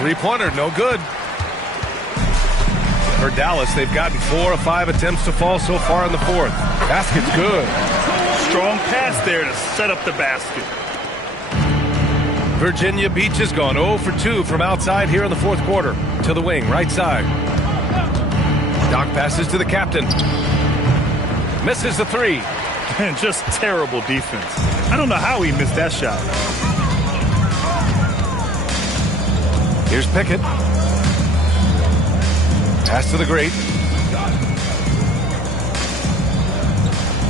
Three-pointer, no good. For Dallas, they've gotten 4 of 5 attempts to fall so far in the fourth. Basket's good. Strong pass there to set up the basket. Virginia Beach has gone 0 for 2 from outside here in the fourth quarter. To the wing, right side. Doc passes to the captain. Misses the three. And just terrible defense. I don't know how he missed that shot. Here's Pickett. Pass to the great.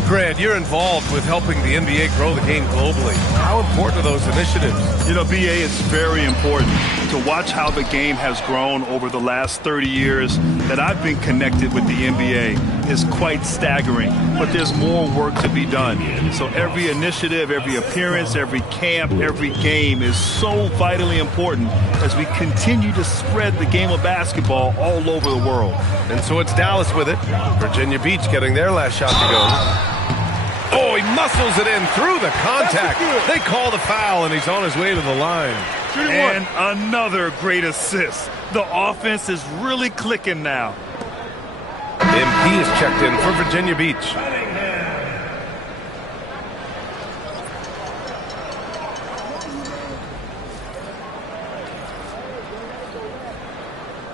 Grant, you're involved with helping the NBA grow the game globally. How important are those initiatives? You know, BA, it's very important to watch how the game has grown over the last 30 years that I've been connected with the NBA is quite staggering, but there's more work to be done. So every initiative, every appearance, every camp, every game is so vitally important as we continue to spread the game of basketball all over the world. And so it's Dallas with it. Virginia Beach getting their last shot to go. Oh, he muscles it in through the contact. They call the foul, and he's on his way to the line. And another great assist. The offense is really clicking now. MP is checked in for Virginia Beach.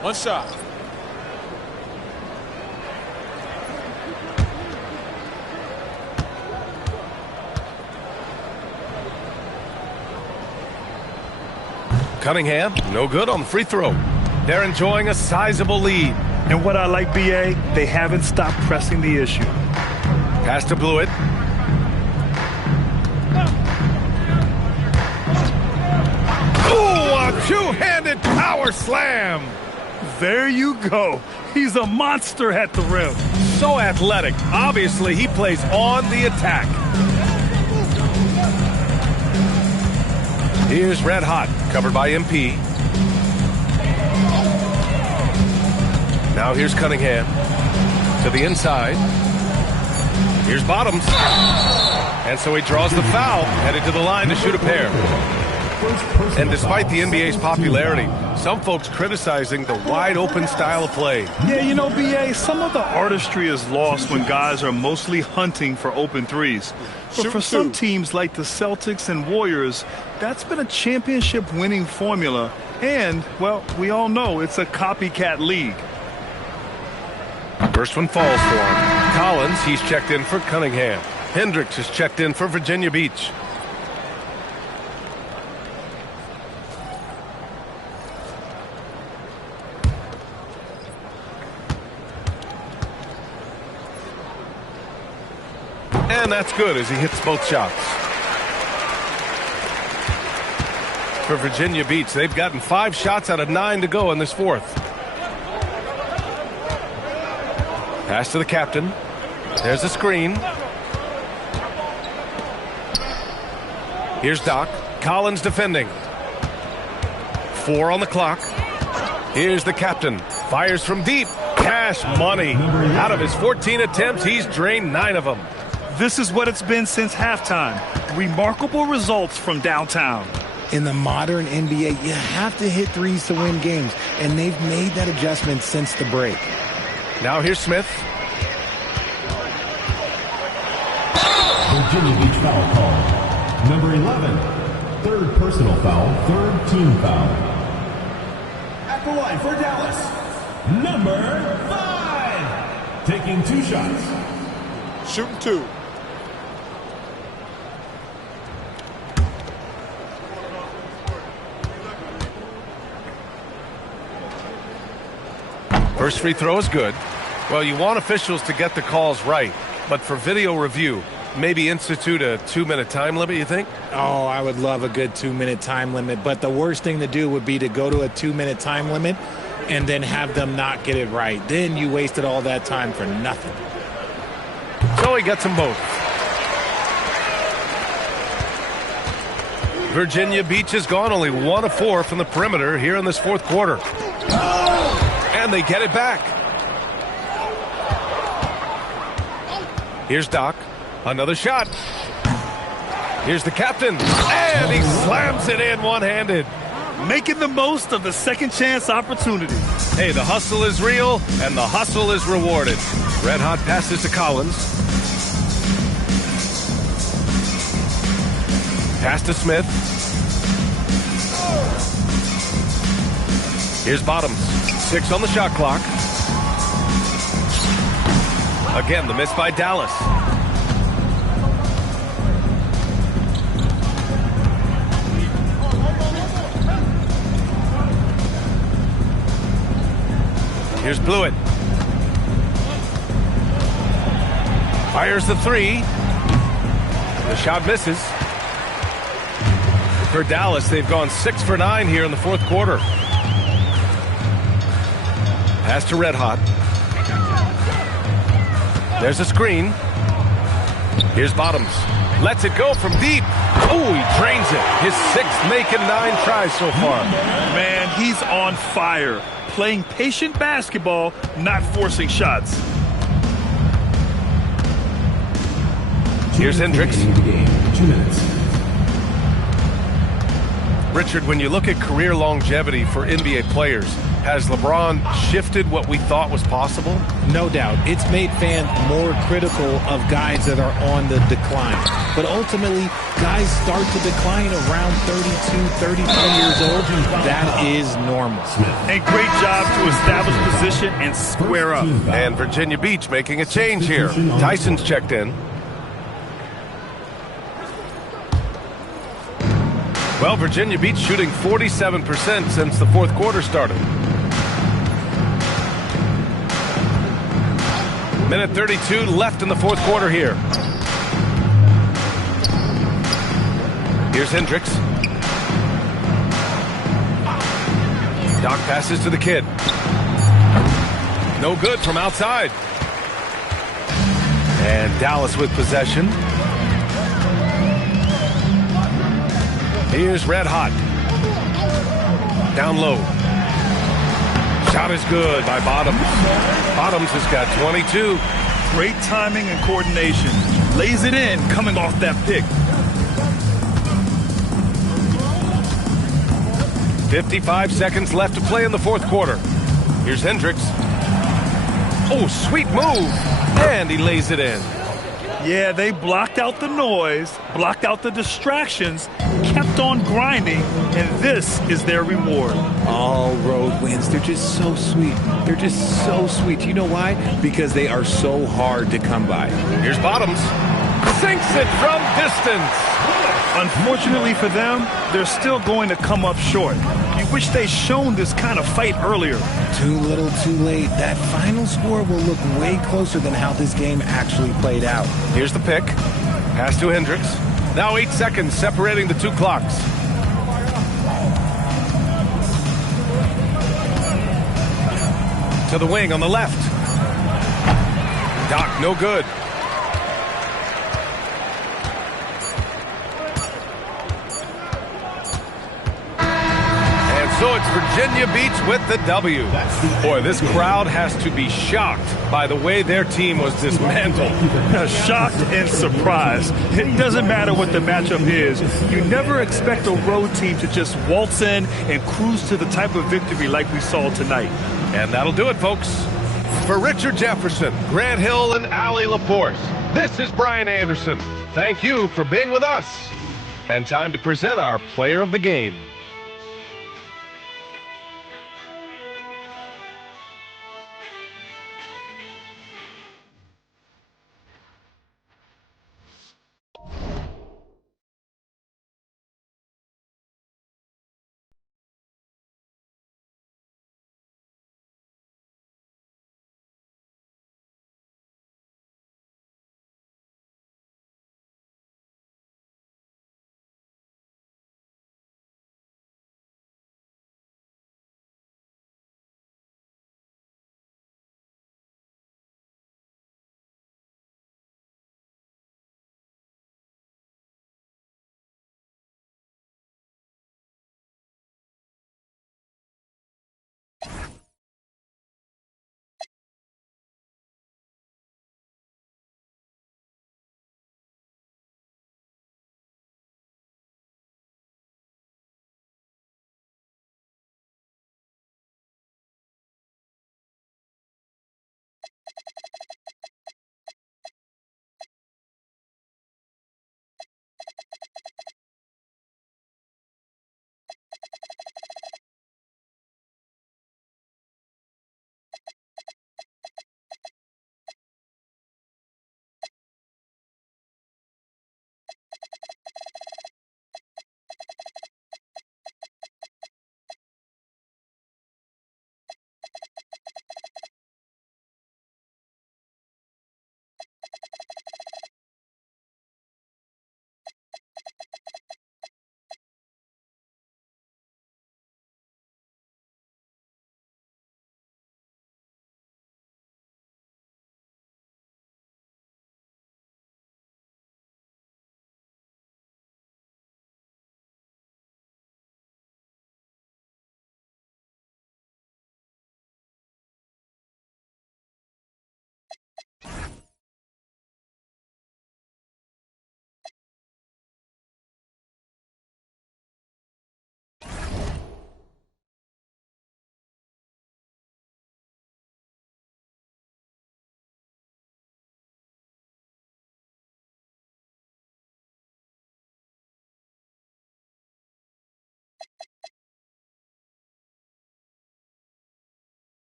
One shot. Cunningham, no good on the free throw. They're enjoying a sizable lead. And what I like, BA, they haven't stopped pressing the issue. Pass to Blewett. Oh, a two-handed power slam. There you go. He's a monster at the rim. So athletic. Obviously, he plays on the attack. Here's Red Hot, covered by MP. Now here's Cunningham to the inside. Here's Bottoms. And so he draws the foul, headed to the line to shoot a pair. And despite the NBA's popularity, some folks criticizing the wide-open style of play. Yeah, you know, BA, some of the artistry is lost when guys are mostly hunting for open threes. But for some teams like the Celtics and Warriors, that's been a championship-winning formula. And, well, we all know it's a copycat league. First one falls for him. Collins, he's checked in for Cunningham. Hendricks is checked in for Virginia Beach. And that's good as he hits both shots. For Virginia Beach, they've gotten 5 shots out of 9 to go in this fourth. Pass to the captain. There's a screen. Here's Doc. Collins defending. 4 on the clock. Here's the captain. Fires from deep. Cash money. Out of his 14 attempts, he's drained 9 of them. This is what it's been since halftime. Remarkable results from downtown. In the modern NBA, you have to hit threes to win games, and they've made that adjustment since the break. Now here's Smith. Virginia Beach foul call. Number 11, third personal foul, third team foul. At the line for Dallas, number 5, taking 2 shots. Shooting 2. First free throw is good. Well, you want officials to get the calls right, but for video review, maybe institute a 2-minute time limit, you think? Oh, I would love a good 2-minute time limit, but the worst thing to do would be to go to a 2-minute time limit and then have them not get it right. Then you wasted all that time for nothing. So he gets them both. Virginia Beach has gone only 1 of 4 from the perimeter here in this fourth quarter. And they get it back. Here's Doc. Another shot. Here's the captain. And he slams it in one-handed. making the most of the second chance opportunity. Hey, the hustle is real, and the hustle is rewarded. Red hot passes to Collins. Pass to Smith. Here's Bottoms. 6 on the shot clock. Again, the miss by Dallas. Here's Blewett. Fires the 3. The shot misses. For Dallas, they've gone 6 for 9 here in the fourth quarter. Pass to Red Hot. There's a screen. Here's Bottoms. Lets it go from deep. Oh, he drains it. His 6th making 9 tries so far. Man, he's on fire. Playing patient basketball, not forcing shots. Here's Hendricks. 2 minutes. Richard, when you look at career longevity for NBA players, has LeBron shifted what we thought was possible? No doubt. It's made fans more critical of guys that are on the decline. But ultimately, guys start to decline around 32, 33 years old. That is normal. And great job to establish position and square up. And Virginia Beach making a change here. Tyson's checked in. Well, Virginia Beach shooting 47% since the fourth quarter started. Minute 32 left in the fourth quarter here. Here's Hendricks. Doc passes to the kid. No good from outside. And Dallas with possession. Here's Red Hot. Down low. Shot is good by Bottoms. Bottoms has got 22. Great timing and coordination. Lays it in coming off that pick. 55 seconds left to play in the fourth quarter. Here's Hendricks. Oh, sweet move. And he lays it in. Yeah, they blocked out the noise, blocked out the distractions, kept on grinding, and this is their reward. All road wins. They're just so sweet. They're just so sweet. You know why? Because they are so hard to come by. Here's Bottoms. Sinks it from distance. Unfortunately for them, they're still going to come up short. You wish they'd shown this kind of fight earlier. Too little, too late. That final score will look way closer than how this game actually played out. Here's the pick. Pass to Hendricks. Now 8 seconds separating the two clocks. To the wing on the left. Doc, no good. So it's Virginia Beach with the W. Boy, this crowd has to be shocked by the way their team was dismantled. Shocked and surprised. It doesn't matter what the matchup is. You never expect a road team to just waltz in and cruise to the type of victory like we saw tonight. And that'll do it, folks. For Richard Jefferson, Grant Hill, and Allie Laporte, this is Brian Anderson. Thank you for being with us. And time to present our player of the game.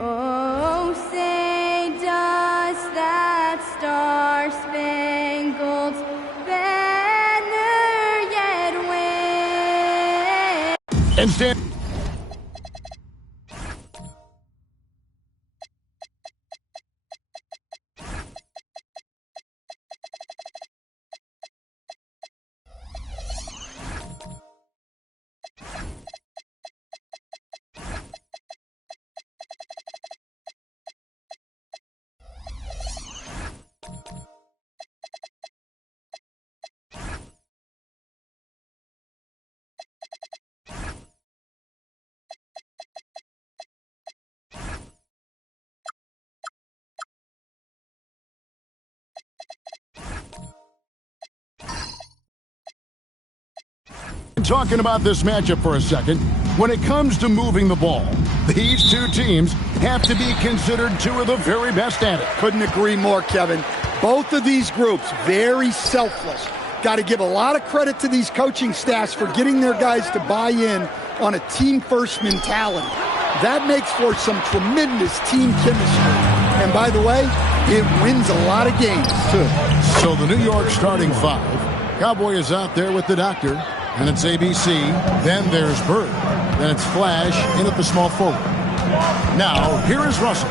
Oh, say does that star-spangled banner yet wave? And stand. Talking about this matchup for a second, when it comes to moving the ball, these two teams have to be considered two of the very best at it. Couldn't agree more, Kevin. Both of these groups, very selfless. Got to give a lot of credit to these coaching staffs for getting their guys to buy in on a team-first mentality. That makes for some tremendous team chemistry. And by the way, it wins a lot of games, too. So the New York starting five. Cowboy is out there with the doctor. And it's ABC, then there's Bird, then it's Flash in at the small forward. Now, here is Russell.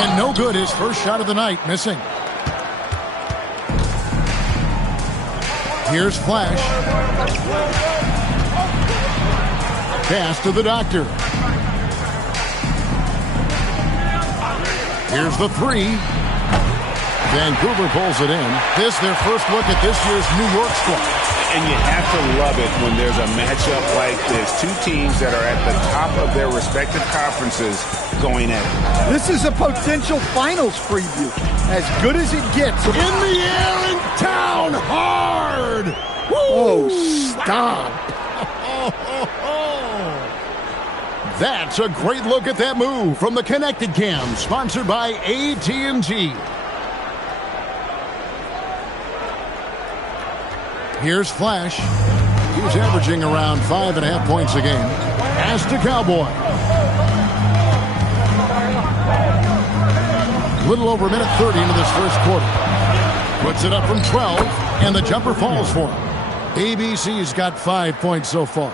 And no good, his first shot of the night, missing. Here's Flash. Pass to the doctor. Here's the three. Vancouver pulls it in. This their first look at this year's New York squad. And you have to love it when there's a matchup like this. Two teams that are at the top of their respective conferences going at it. This is a potential finals preview. As good as it gets. In the air and down hard. Woo! Oh, stop. That's a great look at that move from the Connected Cam, sponsored by AT&T. Here's Flash. He's averaging around 5.5 points a game. Pass to Cowboy. Little over a minute 30 into this first quarter. Puts it up from 12, and the jumper falls for him. ABC's got 5 points so far.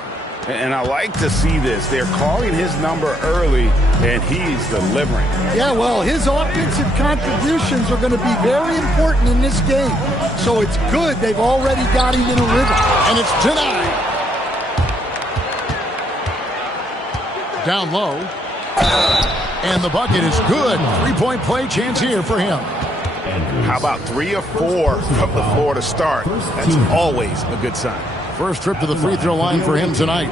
And I like to see this. They're calling his number early, and he's delivering. Yeah, well, his offensive contributions are going to be very important in this game. So it's good they've already got him in a rhythm. And it's denied. Down low. And the bucket is good. Three-point play chance here for him. How about 3 or 4 from the floor to start? That's always a good sign. First trip to the free throw line for him tonight.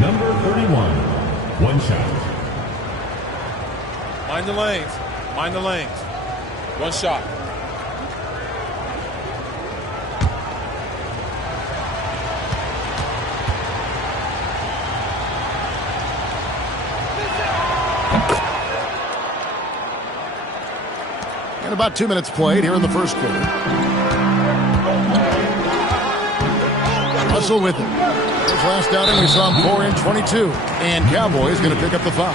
Number 31, one shot. Mind the lanes. Mind the lanes. One shot. And about 2 minutes played here in the first quarter. Russell with it. His last outing, we saw him pour in 22. And Cowboy is going to pick up the foul.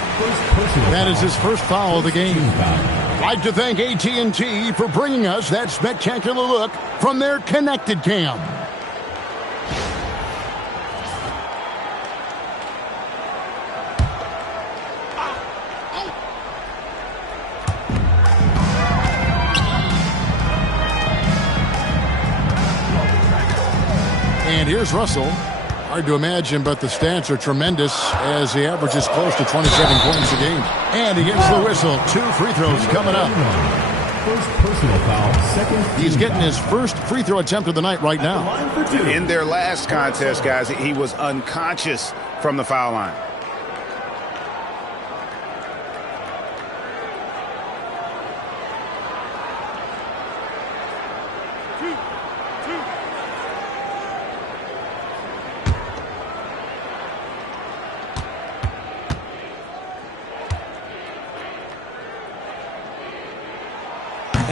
That is his first foul of the game. I'd like to thank AT&T for bringing us that spectacular look from their Connected Cam. And here's Russell. Hard to imagine, but the stats are tremendous as he averages close to 27 points a game. And he gets the whistle. 2 free throws coming up. First personal foul, second. He's getting his first free throw attempt of the night right now. In their last contest, guys, he was unconscious from the foul line.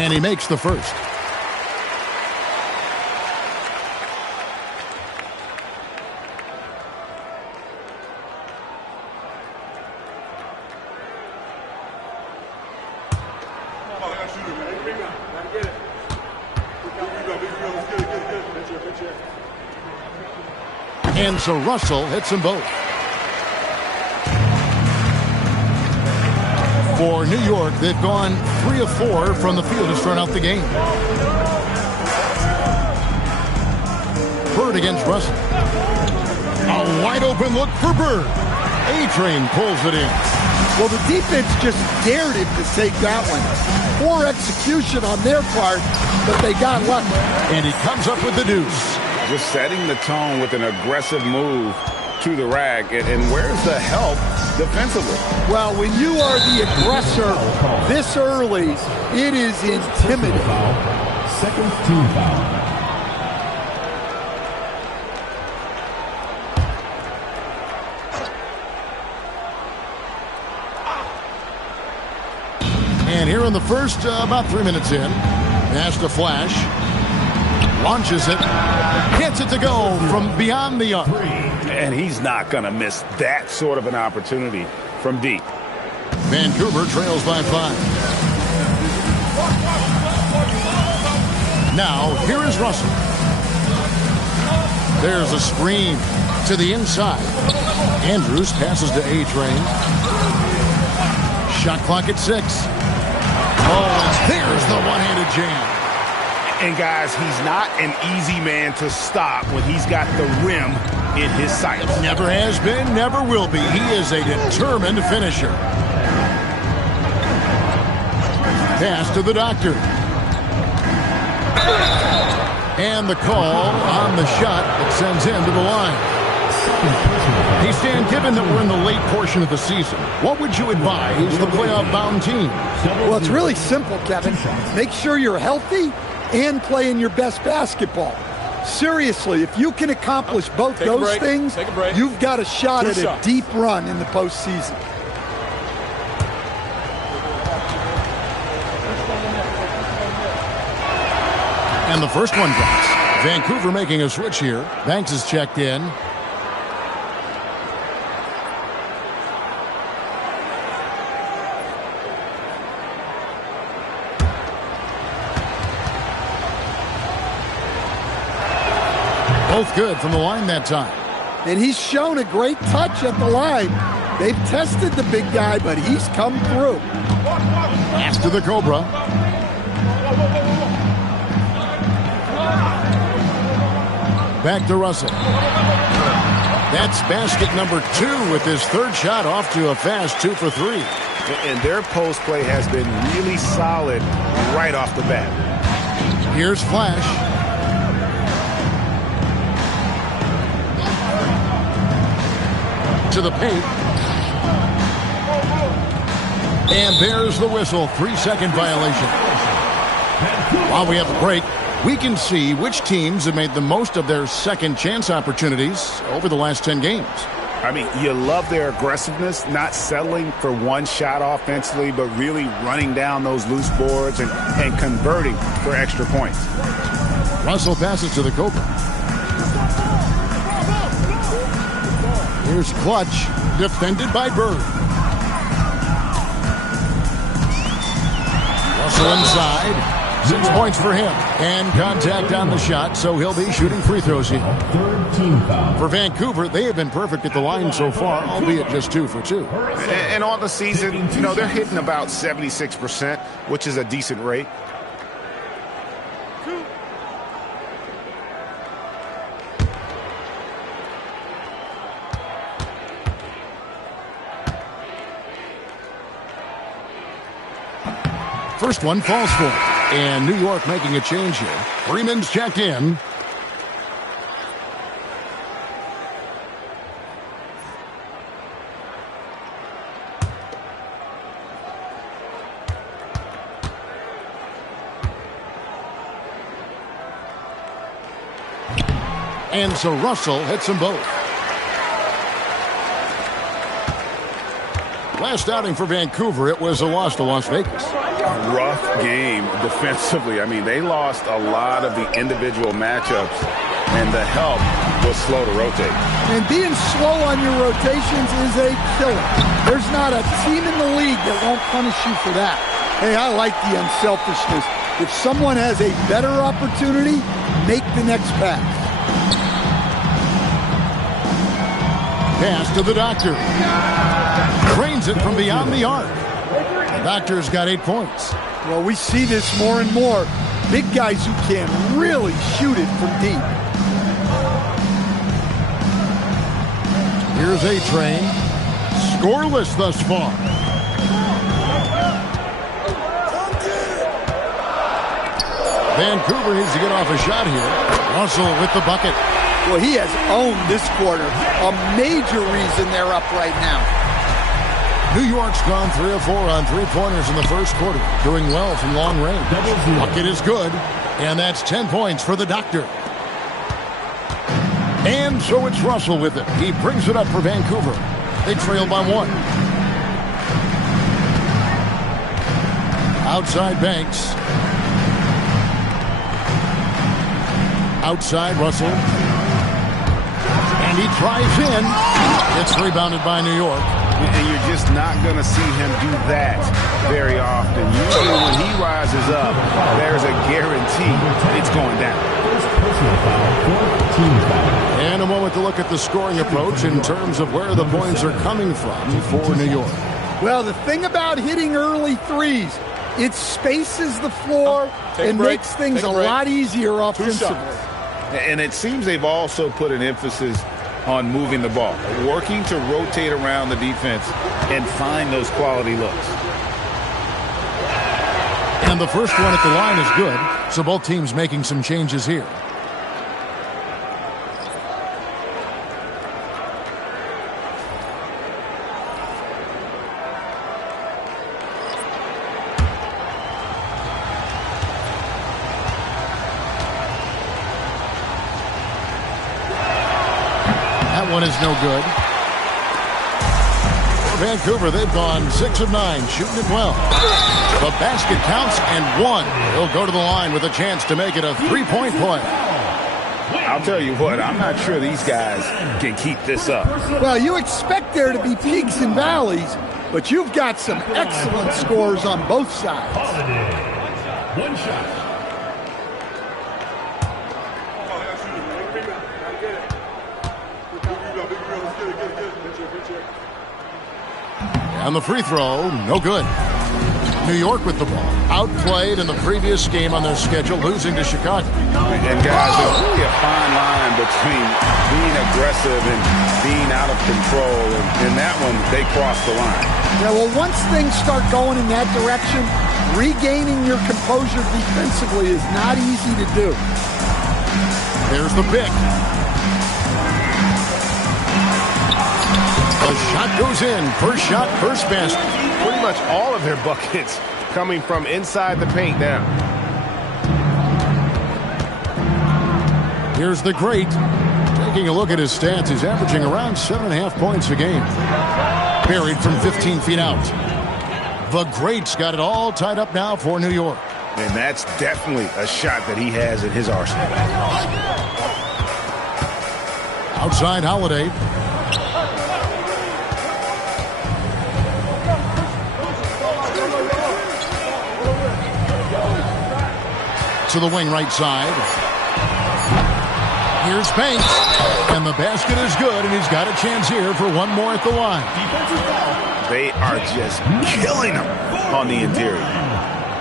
And he makes the first. And so Russell hits them both. For New York, they've gone 3 of 4 from the field to start out the game. Bird against Russell. A wide open look for Bird. A-Train pulls it in. Well, the defense just dared him to take that one. Poor execution on their part, but they got lucky. And he comes up with the deuce. Just setting the tone with an aggressive move to the rack. And where's the help defensively? Well, when you are the aggressor this early, it is intimidating. Second team foul. And here in the first, about 3 minutes in, pass to Flash. Launches it. Gets it to go from beyond the arc. And he's not going to miss that sort of an opportunity from deep. Vancouver trails by 5. Now, here is Russell. There's a screen to the inside. Andrews passes to A-Train. Shot clock at 6. Oh, and there's the one-handed jam. And, guys, he's not an easy man to stop when he's got the rim in his sights. Never has been, never will be. He is a determined finisher. Pass to the doctor. And the call on the shot that sends him to the line. Hey, Stan, given that we're in the late portion of the season, what would you advise the playoff-bound team? Well, it's really simple, Kevin. Make sure you're healthy and playing your best basketball. Seriously, if you can accomplish both those things, you've got a shot at a deep run in the postseason. And the first one drops. Vancouver making a switch here. Banks is checked in. Both good from the line that time. And he's shown a great touch at the line. They've tested the big guy, but he's come through. Pass to the Cobra. Back to Russell. That's basket number 2 with his third shot off to a fast 2 for 3. And their post play has been really solid right off the bat. Here's Flash. To the paint. And there's the whistle. 3-second violation. While we have a break, we can see which teams have made the most of their second chance opportunities over the last 10 games. I mean, you love their aggressiveness, not settling for one shot offensively, but really running down those loose boards and converting for extra points. Russell passes to the Cobra. Here's Clutch, defended by Bird. Russell inside. 6 points for him. And contact on the shot, so he'll be shooting free throws here. Third team foul. For Vancouver, they have been perfect at the line so far, albeit just 2 for 2. And on the season, you know, they're hitting about 76%, which is a decent rate. First one falls for it. And New York making a change here. Freeman's checked in. And so Russell hits them both. Last outing for Vancouver, it was a loss to Las Vegas. Rough game defensively. I mean, they lost a lot of the individual matchups, and the help was slow to rotate. And being slow on your rotations is a killer. There's not a team in the league that won't punish you for that. Hey, I like the unselfishness. If someone has a better opportunity, make the next pass. Pass to the Doctor. Drains it from beyond the arc. The Doctor's got 8 points. Well, we see this more and more. Big guys who can really shoot it from deep. Here's A-Train. Scoreless thus far. Vancouver needs to get off a shot here. Russell with the bucket. Well, he has owned this quarter. A major reason they're up right now. New York's gone 3 of 4 on three-pointers in the first quarter, doing well from long range. Bucket is good, and that's 10 points for the Doctor. And so it's Russell with it. He brings it up for Vancouver. They trail by 1. Outside Banks. Outside Russell. And he drives in. It's rebounded by New York. And you're just not going to see him do that very often. Usually when he rises up, there's a guarantee it's going down. And a moment to look at the scoring approach in terms of where the points are coming from for New York. Well, the thing about hitting early threes, it spaces the floor and makes things a lot easier offensively. And it seems they've also put an emphasis on moving the ball, working to rotate around the defense and find those quality looks. And the first one at the line is good, so both teams making some changes here. One is no good. For Vancouver, they've gone 6 of 9, shooting it well. The basket counts and 1. He'll go to the line with a chance to make it a 3-point play. I'll tell you what, I'm not sure these guys can keep this up. Well, you expect there to be peaks and valleys, but you've got some excellent scores on both sides. One shot. And the free throw, no good. New York with the ball. Outplayed in the previous game on their schedule, losing to Chicago. And guys, there's really a fine line between being aggressive and being out of control. And in that one, they crossed the line. Yeah, well, once things start going in that direction, regaining your composure defensively is not easy to do. There's the pick. The shot goes in. First shot, first basket. Pretty much all of their buckets coming from inside the paint now. Here's the great. Taking a look at his stats, he's averaging around 7.5 points a game. Buried from 15 feet out. The great's got it all tied up now for New York. And that's definitely a shot that he has in his arsenal. Outside Holiday. To the wing right side. Here's Banks. And the basket is good, and he's got a chance here for one more at the line. They are just killing him on the interior.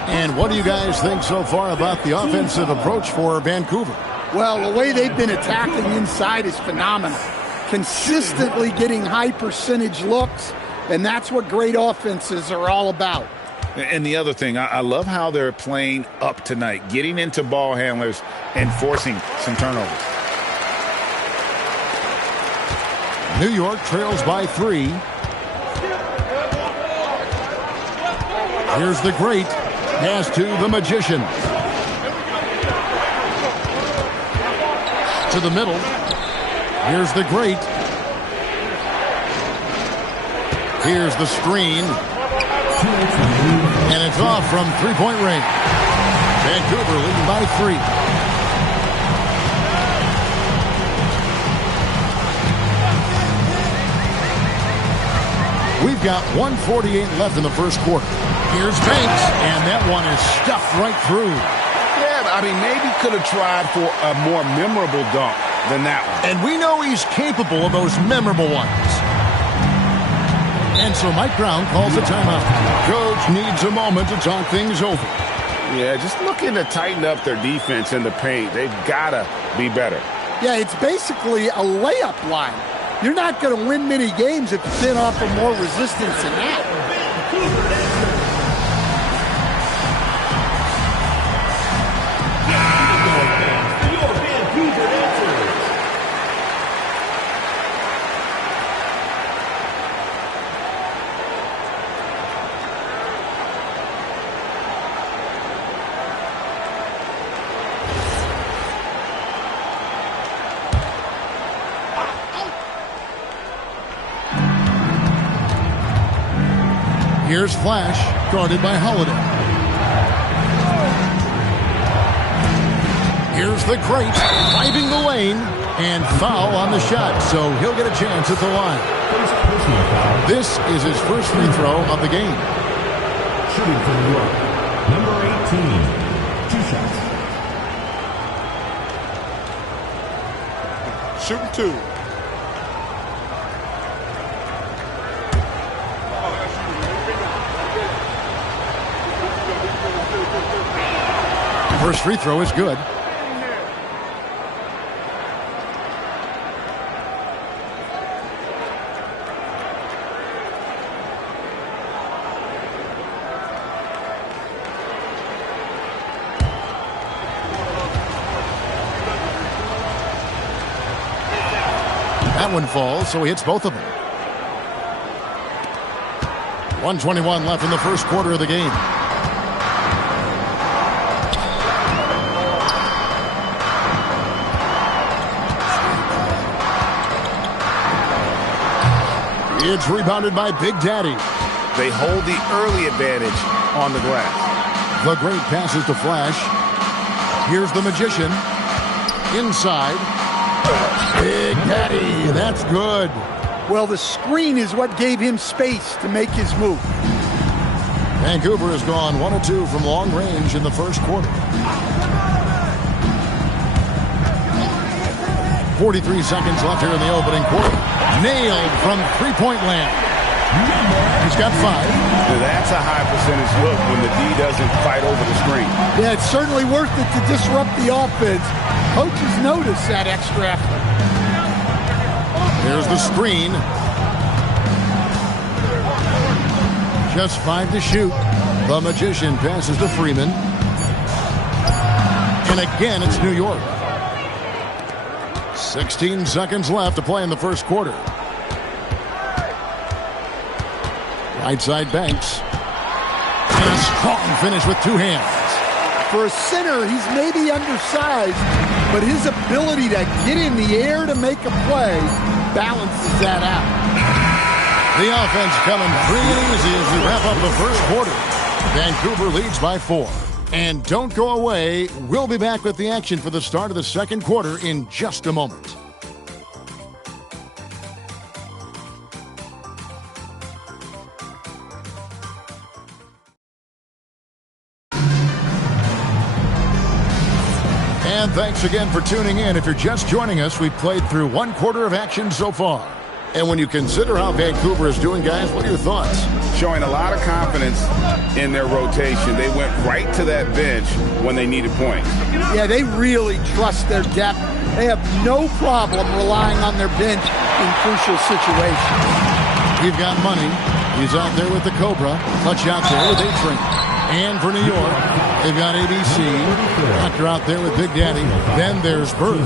And what do you guys think so far about the offensive approach for Vancouver? Well, the way they've been attacking inside is phenomenal. Consistently getting high percentage looks, and that's what great offenses are all about. And the other thing, I love how they're playing up tonight, getting into ball handlers and forcing some turnovers. New York trails by 3. Here's the great. Pass to the magician. To the middle. Here's the great. Here's the screen. And it's off from three-point range. Vancouver leading by 3. We've got 1:48 left in the first quarter. Here's Banks, and that one is stuffed right through. Yeah, I mean, maybe could have tried for a more memorable dunk than that one. And we know he's capable of those memorable ones. And so Mike Brown calls a timeout. Coach needs a moment to talk things over. Yeah, just looking to tighten up their defense in the paint. They've got to be better. Yeah, it's basically a layup line. You're not going to win many games if you didn't offer more resistance than that. Here's Flash, guarded by Holiday. Here's the Great, driving the lane, and foul on the shot, so he'll get a chance at the line. This is his first free throw of the game. Shooting for New York, number 18, 2 shots. Shooting 2. First free throw is good. That one falls, so he hits both of them. 1:21 left in the first quarter of the game. It's rebounded by Big Daddy. They hold the early advantage on the glass. The Great passes to Flash. Here's the Magician. Inside. Big Daddy. That's good. Well, the screen is what gave him space to make his move. Vancouver has gone 1 of 2 from long range in the first quarter. 43 seconds left here in the opening quarter. Nailed from three-point land. He's got 5. Now that's a high percentage look when the D doesn't fight over the screen. Yeah, it's certainly worth it to disrupt the offense. Coaches notice that extra effort. There's the screen. Just 5 to shoot. The Magician passes to Freeman. And again, it's New York. 16 seconds left to play in the first quarter. Right side Banks. And a strong finish with 2 hands. For a center, he's maybe undersized, but his ability to get in the air to make a play balances that out. The offense coming free and easy as we wrap up the first quarter. Vancouver leads by 4. And don't go away. We'll be back with the action for the start of the second quarter in just a moment. And thanks again for tuning in. If you're just joining us, we've played through 1 quarter of action so far. And when you consider how Vancouver is doing, guys, what are your thoughts? Showing a lot of confidence in their rotation. They went right to that bench when they needed points. Yeah, they really trust their depth. They have no problem relying on their bench in crucial situations. We've got Money. He's out there with the Cobra. Clutch out there with A-Train. And for New York, they've got ABC. Doctor out there with Big Daddy. Then there's Bird.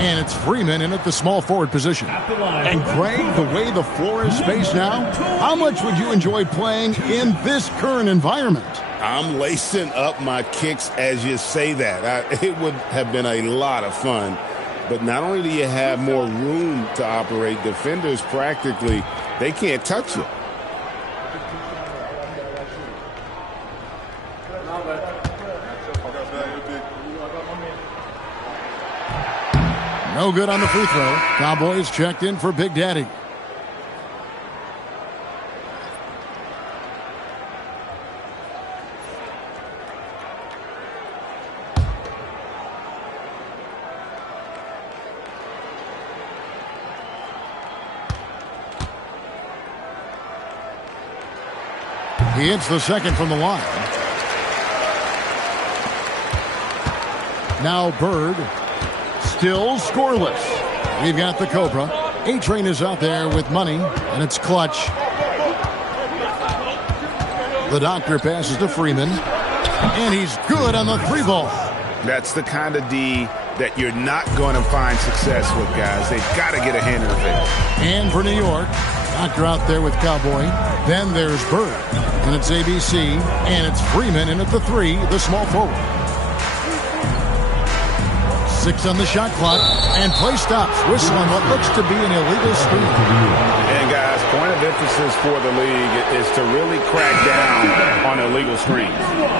And it's Freeman in at the small forward position. And Craig, the way the floor is spaced now, how much would you enjoy playing in this current environment? I'm lacing up my kicks as you say that. It would have been a lot of fun. But not only do you have more room to operate, defenders practically, they can't touch you. No good on the free throw. Cowboys checked in for Big Daddy. He hits the second from the line. Now Bird, still scoreless. We've got the Cobra. A-Train is out there with money, and it's clutch. The Doctor passes to Freeman, and he's good on the 3-ball. That's the kind of D that you're not going to find success with, guys. They've got to get a hand in the face. And for New York, Doctor out there with Cowboy. Then there's Bird, and it's ABC, and it's Freeman in at the 3, the small forward. 6 on the shot clock, and play stops. Whistle on what looks to be an illegal screen. And guys, point of emphasis for the league is to really crack down on illegal screens.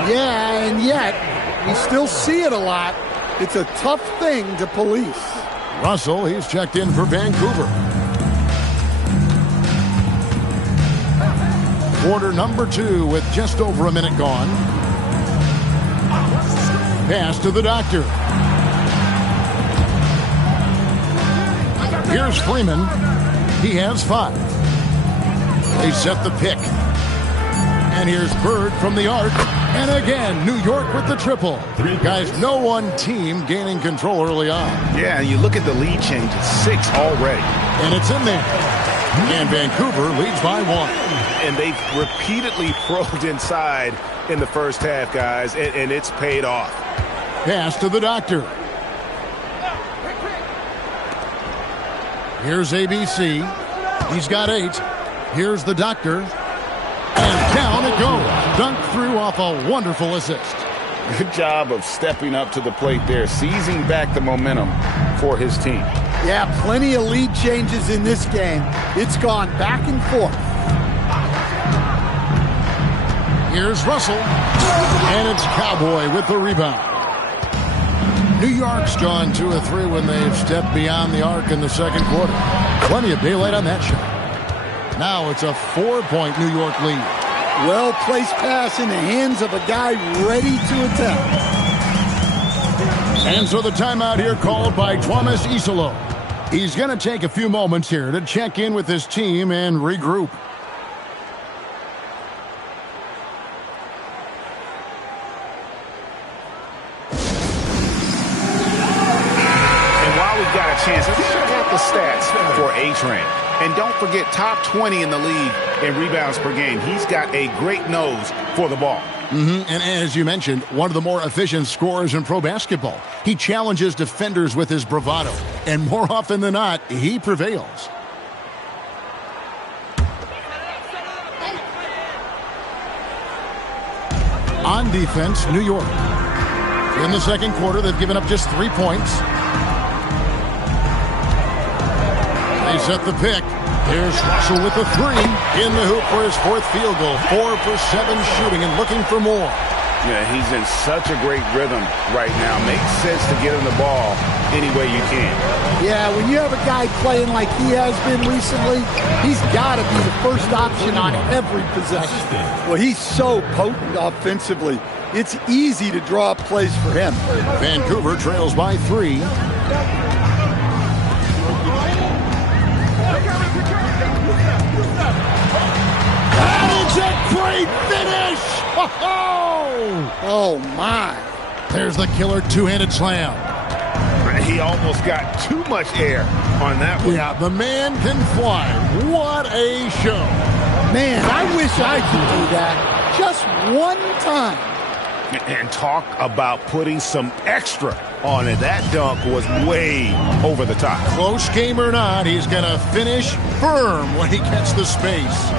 Yeah, and yet we still see it a lot. It's a tough thing to police. Russell, he's checked in for Vancouver. Quarter number 2 with just over a minute gone. Pass to the Doctor. Here's Freeman. He has 5. They set the pick. And here's Bird from the arc. And again, New York with the triple. Guys, no one team gaining control early on. Yeah, you look at the lead changes, 6 already. And it's in there. And Vancouver leads by 1. And they've repeatedly probed inside in the first half, guys, and it's paid off. Pass to the Doctor. Here's ABC. He's got 8. Here's the Doctor. And down it goes. Dunked through off a wonderful assist. Good job of stepping up to the plate there, seizing back the momentum for his team. Yeah, plenty of lead changes in this game. It's gone back and forth. Here's Russell. And it's Cowboy with the rebound. New York's gone 2 of 3 when they've stepped beyond the arc in the second quarter. Plenty of daylight on that shot. Now it's a 4-point New York lead. Well-placed pass in the hands of a guy ready to attack. And so the timeout here called by Thomas Isolo. He's going to take a few moments here to check in with his team and regroup. Got a chance. Let's check out the stats for A-Train. And don't forget, top 20 in the league in rebounds per game. He's got a great nose for the ball. And as you mentioned, one of the more efficient scorers in pro basketball. He challenges defenders with his bravado. And more often than not, he prevails. On defense, New York. In the second quarter, they've given up just 3 points. They set the pick. Here's Russell with the 3. In the hoop for his 4th field goal. 4 for 7 shooting and looking for more. Yeah, he's in such a great rhythm right now. Makes sense to get him the ball any way you can. Yeah, when you have a guy playing like he has been recently, he's got to be the first option on every possession. Well, he's so potent offensively. It's easy to draw up plays for him. Vancouver trails by 3. A great finish! Oh, my. There's the killer two-handed slam. He almost got too much air on that one. Yeah, the man can fly. What a show. Man, I wish I could do that just one time. And talk about putting some extra on it. That dunk was way over the top. Close game or not, he's going to finish firm when he gets the space.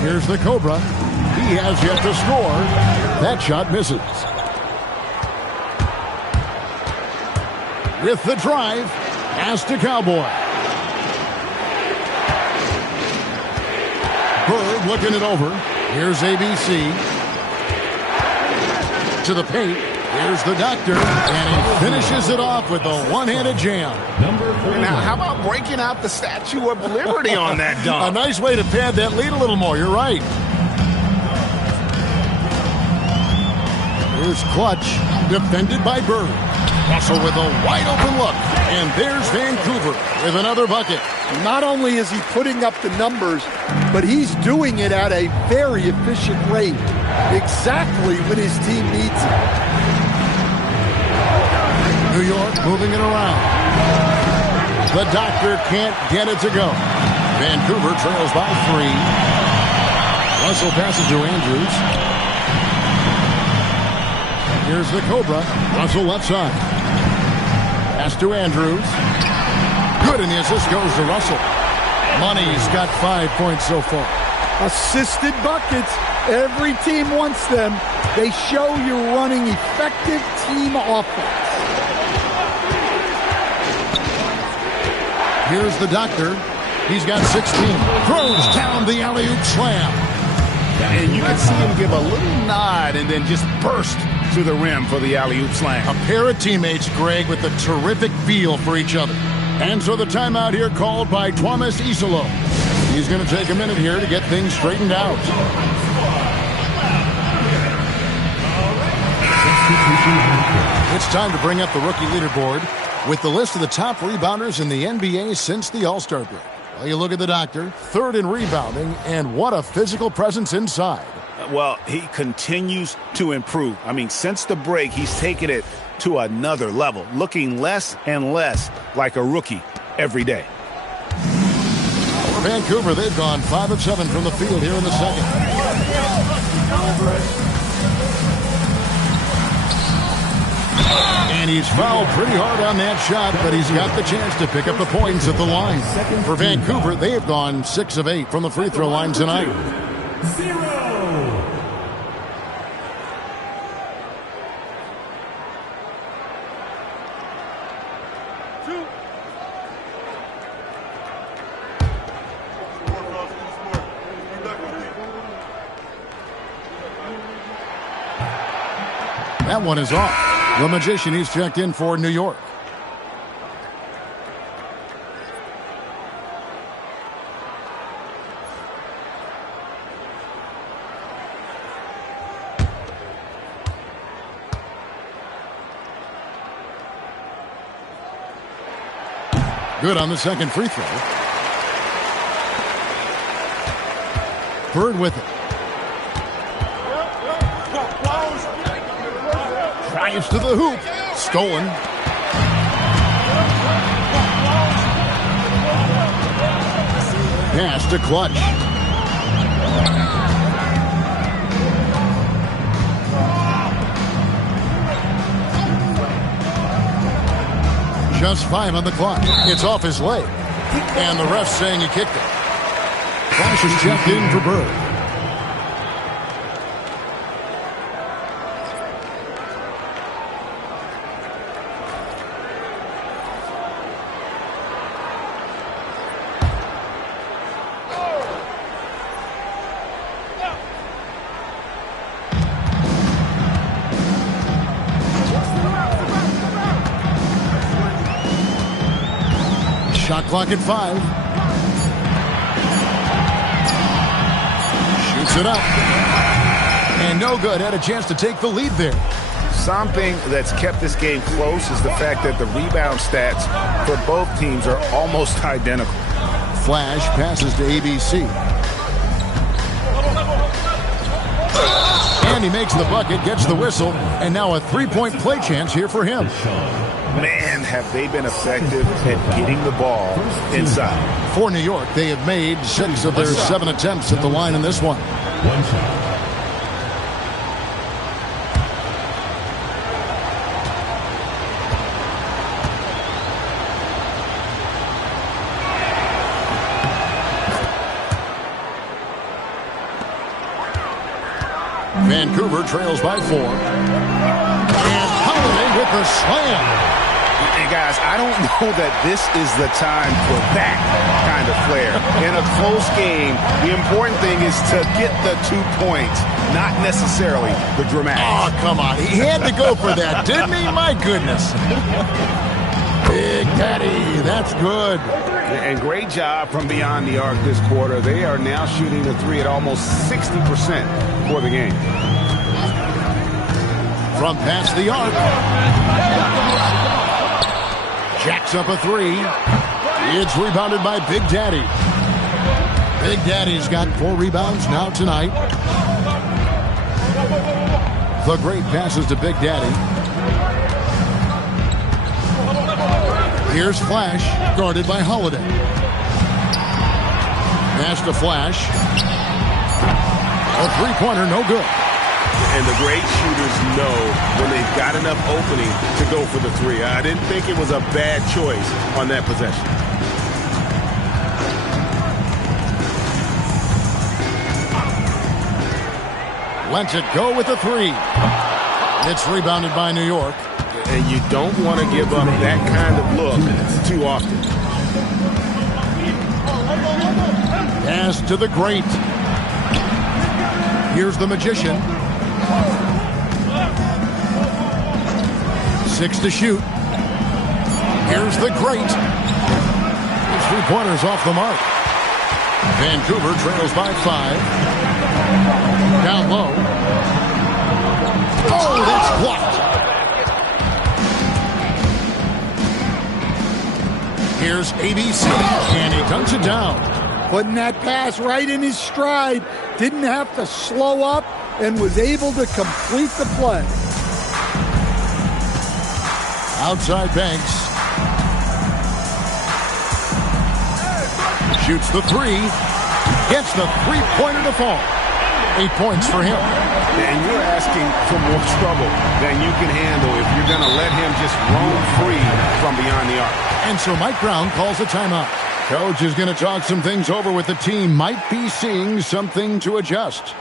Here's the Cobra. He has yet to score. That shot misses. With the drive, pass to Cowboy. Bird looking it over. Here's ABC. To the paint. Here's the Doctor. And he finishes it off with a one-handed jam. Now, how about breaking out the Statue of Liberty on that dunk? A nice way to pad that lead a little more. You're right. Here's Clutch, defended by Bird. Russell with a wide-open look. And there's Vancouver with another bucket. Not only is he putting up the numbers, but he's doing it at a very efficient rate, exactly when his team needs it. New York moving it around. The doctor can't get it to go. Vancouver trails by 3. Russell passes to Andrews. Here's the Cobra. Russell left side. Pass to Andrews. Good, and the assist goes to Russell. Money's got 5 points so far. Assisted buckets. Every team wants them. They show you're running effective team offense. Here's the doctor. He's got 16. Throws down the alley-oop slam. And you can see him give a little nod and then just burst to the rim for the alley-oop slam. A pair of teammates, Greg, with a terrific feel for each other. And so the timeout here called by Thomas Isolo. He's going to take a minute here to get things straightened out. It's time to bring up the rookie leaderboard with the list of the top rebounders in the NBA since the All-Star break. Well, you look at the doctor, 3rd in rebounding, and what a physical presence inside. Well, he continues to improve. I mean, since the break, he's taken it to another level, looking less and less like a rookie every day. For Vancouver, they've gone 5 of 7 from the field here in the second. And he's fouled pretty hard on that shot, but he's got the chance to pick up the points at the line. For Vancouver, they have gone 6 of 8 from the free throw line tonight. 0. That one is off. The Magician, he's checked in for New York. Good on the second free throw. Bird with it. Drives to the hoop. Stolen. Pass to Clutch. Just 5 on the clock. It's off his leg. And the ref's saying he kicked it. Flash is checked in for Bird. Shot clock at 5. Shoots it up. And no good. Had a chance to take the lead there. Something that's kept this game close is the fact that the rebound stats for both teams are almost identical. Flash passes to ABC. And he makes the bucket, gets the whistle, and now a 3-point play chance here for him. Man, have they been effective at getting the ball inside. For New York, they have made 6 of their 7 attempts at the line in this one. One shot. Vancouver trails by 4. And Holiday with the slam. And guys, I don't know that this is the time for that kind of flair. In a close game, the important thing is to get the 2 points, not necessarily the dramatics. Oh, come on. He had to go for that, didn't he? My goodness. Big Daddy, that's good. And great job from beyond the arc this quarter. They are now shooting the 3 at almost 60% for the game. From past the arc. Jacks up a three. It's rebounded by Big Daddy. Big Daddy's got 4 rebounds now tonight. The great passes to Big Daddy. Here's Flash, guarded by Holiday. Pass to Flash. A three-pointer, no good. And the great shooters know when they've got enough opening to go for the three. I didn't think it was a bad choice on that possession. Lets it go with the three. It's rebounded by New York. And you don't want to give up that kind of look too often. Pass to the great. Here's the Magician. 6 to shoot. Here's the great. His three-pointers off the mark. Vancouver trails by 5. Down low. Oh, that's blocked. Here's ABC, and he dunks it down. Putting that pass right in his stride. Didn't have to slow up and was able to complete the play. Outside Banks. Shoots the three. Gets the three-pointer to fall. 8 points for him. And you're asking for more trouble than you can handle if you're going to let him just roam free from beyond the arc. And so Mike Brown calls a timeout. Coach is going to talk some things over with the team. Might be seeing something to adjust.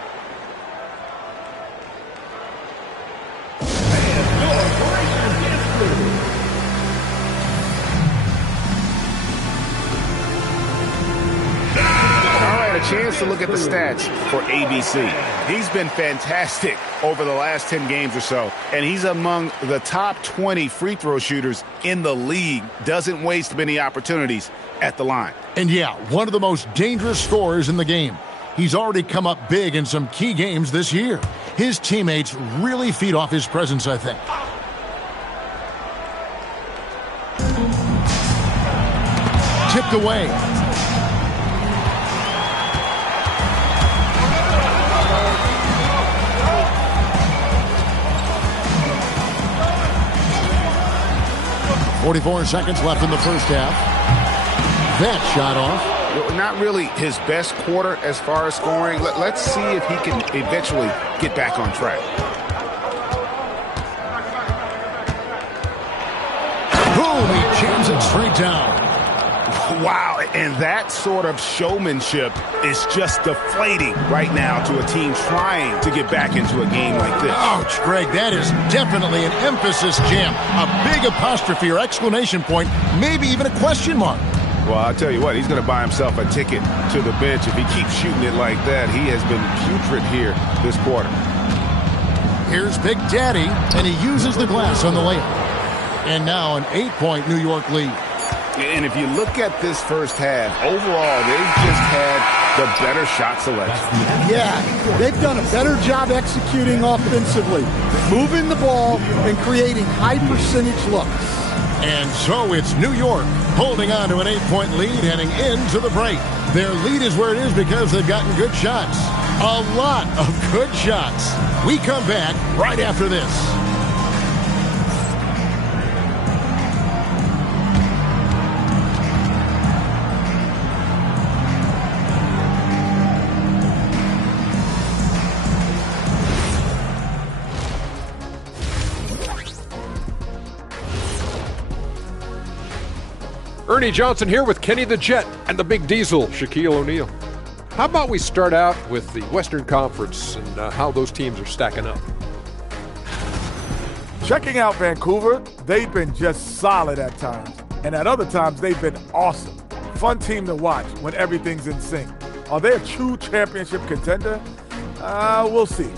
Chance to look at the stats for ABC. He's been fantastic over the last 10 games or so, and he's among the top 20 free throw shooters in the league. Doesn't waste many opportunities at the line. And yeah, one of the most dangerous scorers in the game. He's already come up big in some key games this year. His teammates really feed off his presence, I think. Tipped away. .44 seconds left in the first half. That shot off. Not really his best quarter as far as scoring. Let's see if he can eventually get back on track. Boom, he jams it straight down. Wow, and that sort of showmanship is just deflating right now to a team trying to get back into a game like this. Ouch, Greg, that is definitely an emphasis jam. A big apostrophe or exclamation point, maybe even a question mark. Well, I'll tell you what, he's going to buy himself a ticket to the bench if he keeps shooting it like that. He has been putrid here this quarter. Here's Big Daddy, and he uses the glass on the layup. And now an 8-point New York lead. And if you look at this first half, overall, they've just had the better shot selection. Yeah, they've done a better job executing offensively, moving the ball and creating high-percentage looks. And so it's New York holding on to an 8-point lead heading into the break. Their lead is where it is because they've gotten good shots. A lot of good shots. We come back right after this. Ernie Johnson here with Kenny the Jet and the Big Diesel, Shaquille O'Neal. How about we start out with the Western Conference and how those teams are stacking up? Checking out Vancouver, they've been just solid at times. And at other times, they've been awesome. Fun team to watch when everything's in sync. Are they a true championship contender? We'll see.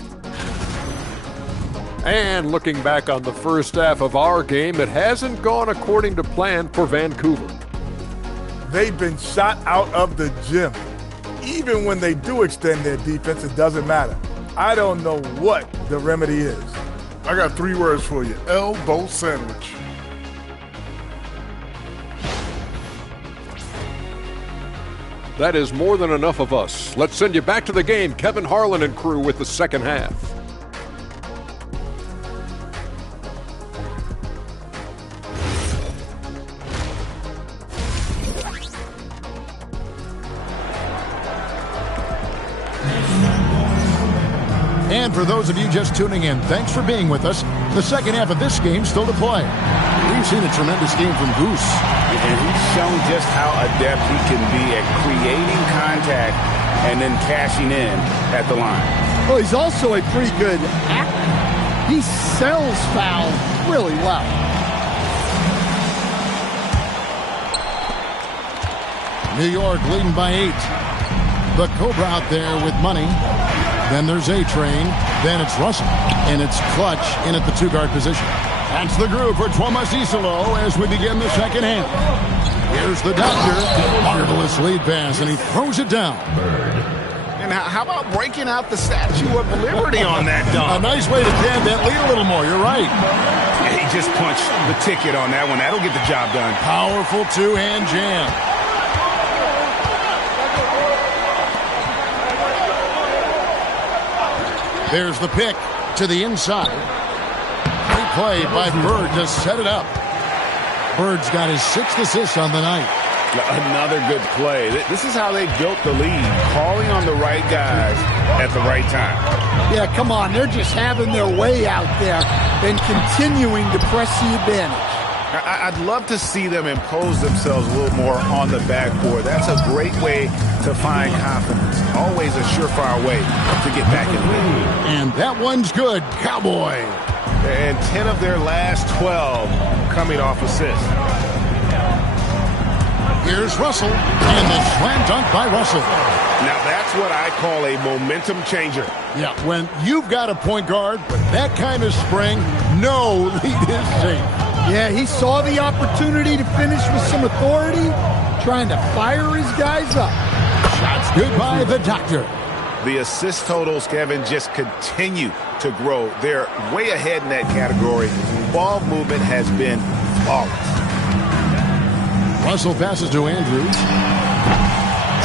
And looking back on the first half of our game, it hasn't gone according to plan for Vancouver. They've been shot out of the gym. Even when they do extend their defense, it doesn't matter. I don't know what the remedy is. I got 3 words for you. Elbow sandwich. That is more than enough of us. Let's send you back to the game. Kevin Harlan and crew with the second half. And for those of you just tuning in, thanks for being with us. The second half of this game still to play. We've seen a tremendous game from Goose. And he's shown just how adept he can be at creating contact and then cashing in at the line. Well, he's also a pretty good actor. He sells fouls really well. New York leading by 8. The Cobra out there with money. Then there's A-Train. Then it's Russell. And it's Clutch in at the 2-guard position. That's the group for Thomas Isolo as we begin the second half. Here's the Doctor. Marvelous lead pass, and he throws it down. And how about breaking out the Statue of Liberty on that dunk? A nice way to pad that lead a little more. You're right. Yeah, he just punched the ticket on that one. That'll get the job done. Powerful two-hand jam. There's the pick to the inside. Great play by Bird to set it up. Bird's got his 6th assist on the night. Another good play. This is how they built the lead, calling on the right guys at the right time. Yeah, come on. They're just having their way out there and continuing to press the advantage. I'd love to see them impose themselves a little more on the backboard. That's a great way to find confidence. Always a surefire way to get back in the lead. And that one's good. Cowboy. And 10 of their last 12 coming off assists. Here's Russell. And the slam dunk by Russell. Now that's what I call a momentum changer. Yeah, when you've got a point guard with that kind of spring, no lead is safe. Yeah, he saw the opportunity to finish with some authority, trying to fire his guys up. Shots good by the Doctor. The assist totals, Kevin, just continue to grow. They're way ahead in that category. Ball movement has been flawless. Russell passes to Andrews.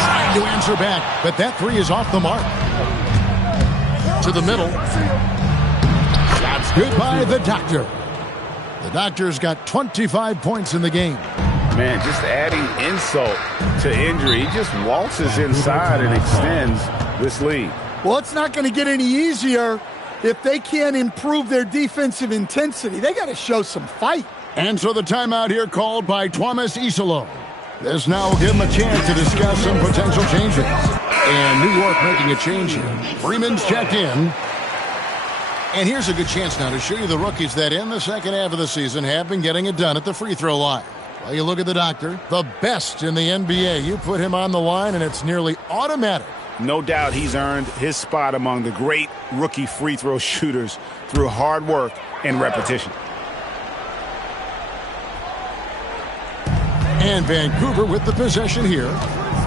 Trying to answer back, but that 3 is off the mark. To the middle. Shots good by the Doctor. The Doctor's got 25 points in the game. Man, just adding insult to injury. He just waltzes inside and extends this lead. Well, it's not going to get any easier if they can't improve their defensive intensity. They got to show some fight. And so the timeout here called by Thomas Isolo. This now will give him a chance to discuss some potential changes. And New York making a change here. Freeman's checked in. And here's a good chance now to show you the rookies that in the second half of the season have been getting it done at the free throw line. Well, you look at the Doctor, the best in the NBA. You put him on the line, and it's nearly automatic. No doubt he's earned his spot among the great rookie free throw shooters through hard work and repetition. And Vancouver with the possession here.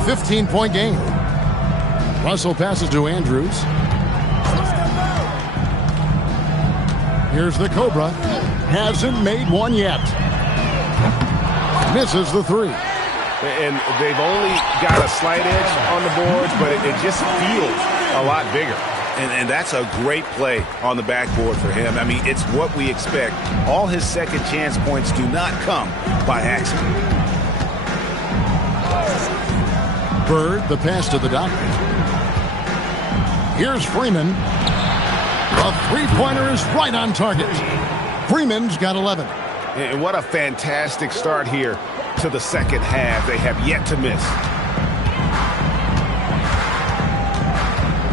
15-point game. Russell passes to Andrews. Here's the Cobra. Hasn't made one yet. Misses the 3. And they've only got a slight edge on the boards, but it just feels a lot bigger. And that's a great play on the backboard for him. I mean, it's what we expect. All his second chance points do not come by accident. Bird, the pass to the Doctor. Here's Freeman. A three-pointer is right on target. Freeman's got 11. And what a fantastic start here to the second half. They have yet to miss.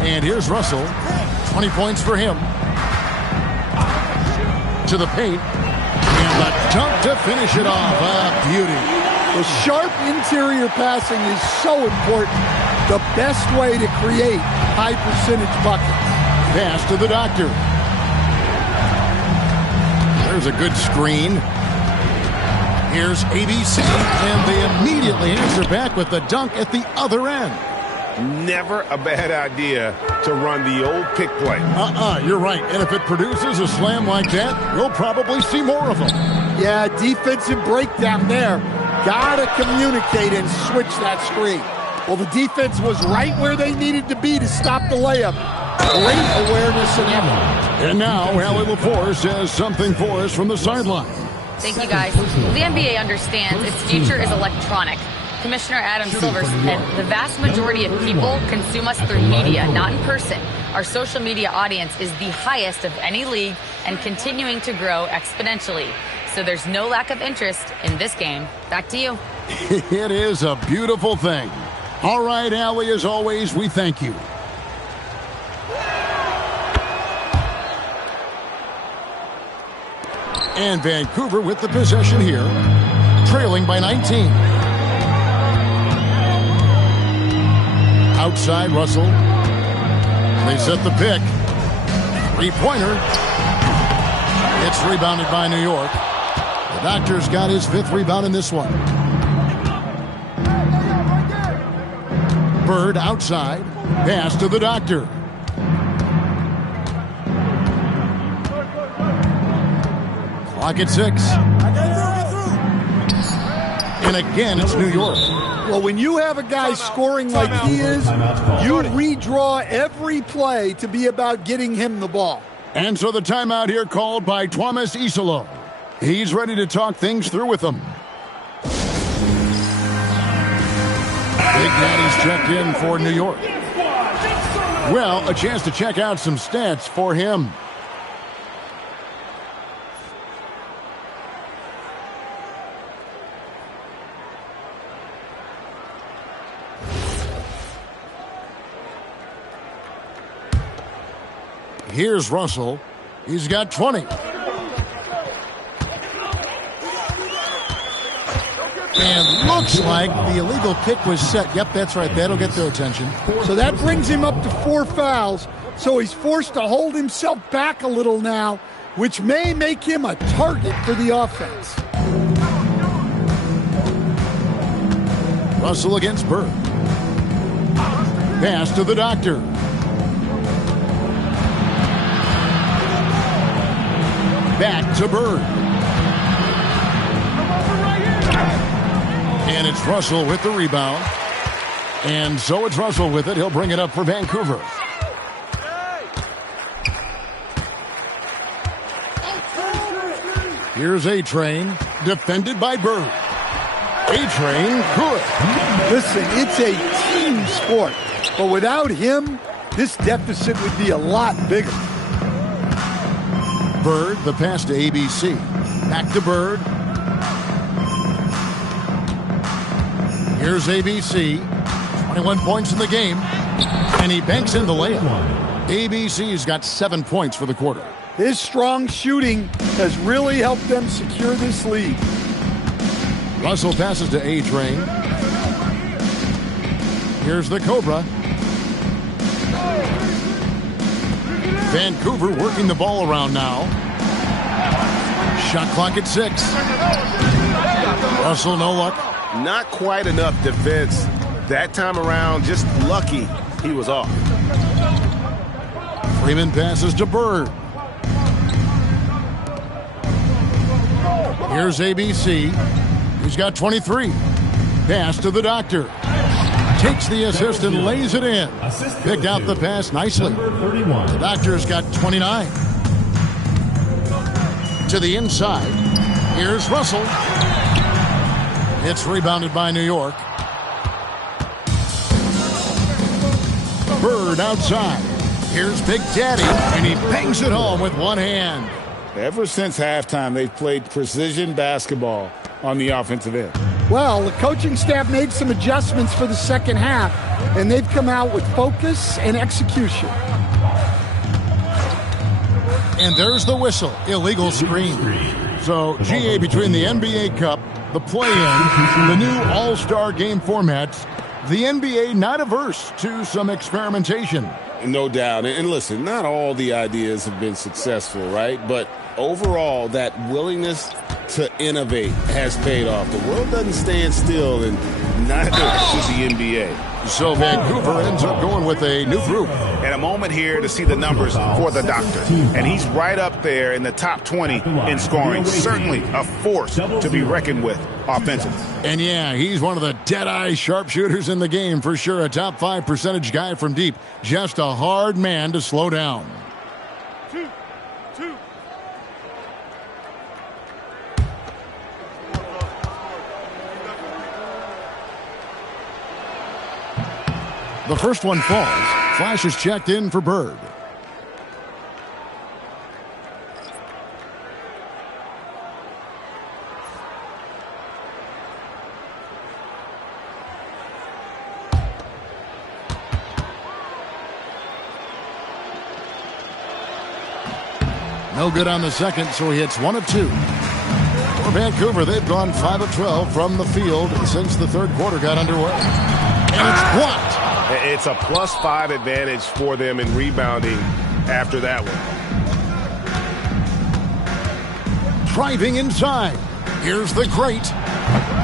And here's Russell. 20 points for him. To the paint. And the dunk to finish it off. A beauty. The sharp interior passing is so important. The best way to create high-percentage buckets. Pass to the Doctor. There's a good screen. Here's ABC, and they immediately answer back with the dunk at the other end. Never a bad idea to run the old pick play. You're right. And if it produces a slam like that, we'll probably see more of them. Yeah, defensive breakdown there. Gotta communicate and switch that screen. Well, the defense was right where they needed to be to stop the layup. Great awareness and effort. And now, Allie LaForce has something for us from the sideline. Thank you, guys. The NBA understands its future is electronic. Commissioner Adam Silver said the vast majority of people consume us through media, not in person. Our social media audience is the highest of any league and continuing to grow exponentially. So there's no lack of interest in this game. Back to you. It is a beautiful thing. All right, Allie, as always, we thank you. And Vancouver with the possession here, trailing by 19. Outside, Russell. They set the pick. Three-pointer. It's rebounded by New York. The Doctor's got his 5th rebound in this one. Bird outside. Pass to the Doctor. Clock at 6. And again, it's New York. Well, when you have a guy scoring like he is, you redraw every play to be about getting him the ball. And so the timeout here called by Thomas Isolo. He's ready to talk things through with them. Big Daddy's checked in for New York. Well, a chance to check out some stats for him. Here's Russell. He's got 20. And looks like the illegal kick was set. Yep, that's right. That'll get their attention. So that brings him up to 4 fouls. So he's forced to hold himself back a little now, which may make him a target for the offense. Russell against Bird. Pass to the Doctor. Back to Bird. And it's Russell with the rebound. And so it's Russell with it. He'll bring it up for Vancouver. Here's A-Train, defended by Bird. A-Train, good. Listen, it's a team sport. But without him, this deficit would be a lot bigger. Bird, the pass to ABC. Back to Bird. Here's ABC. 21 points in the game. And he banks in the layup. ABC's got 7 points for the quarter. His strong shooting has really helped them secure this lead. Russell passes to A-Train. Here's the Cobra. Vancouver working the ball around now. Shot clock at 6. Russell, no luck. Not quite enough defense that time around. Just lucky he was off. Freeman passes to Bird. Here's ABC. He's got 23. Pass to the Doctor. Takes the assist and lays it in. Picked out the pass nicely. The Doctor's got 29. To the inside. Here's Russell. It's rebounded by New York. Bird outside. Here's Big Daddy, and he bangs it home with one hand. Ever since halftime, they've played precision basketball on the offensive end. Well, the coaching staff made some adjustments for the second half, and they've come out with focus and execution. And there's the whistle. Illegal screen. So, GA, between the NBA Cup, the play-in, the new All-Star game formats, the NBA not averse to some experimentation. No doubt. And listen, not all the ideas have been successful, right? But overall, that willingness to innovate has paid off. The world doesn't stand still, and neither should the NBA. So Vancouver ends up going with a new group. And a moment here to see the numbers for the doctor. And he's right up there in the top 20 in scoring. Certainly a force to be reckoned with offensively. And yeah, he's one of the dead-eye sharpshooters in the game for sure. A top 5 percentage guy from deep. Just a hard man to slow down. The first one falls. Flash is checked in for Bird. No good on the second, so he hits 1 of 2. For Vancouver, they've gone 5 of 12 from the field since the third quarter got underway. And it's blocked. It's a +5 advantage for them in rebounding after that one. Driving inside. Here's the great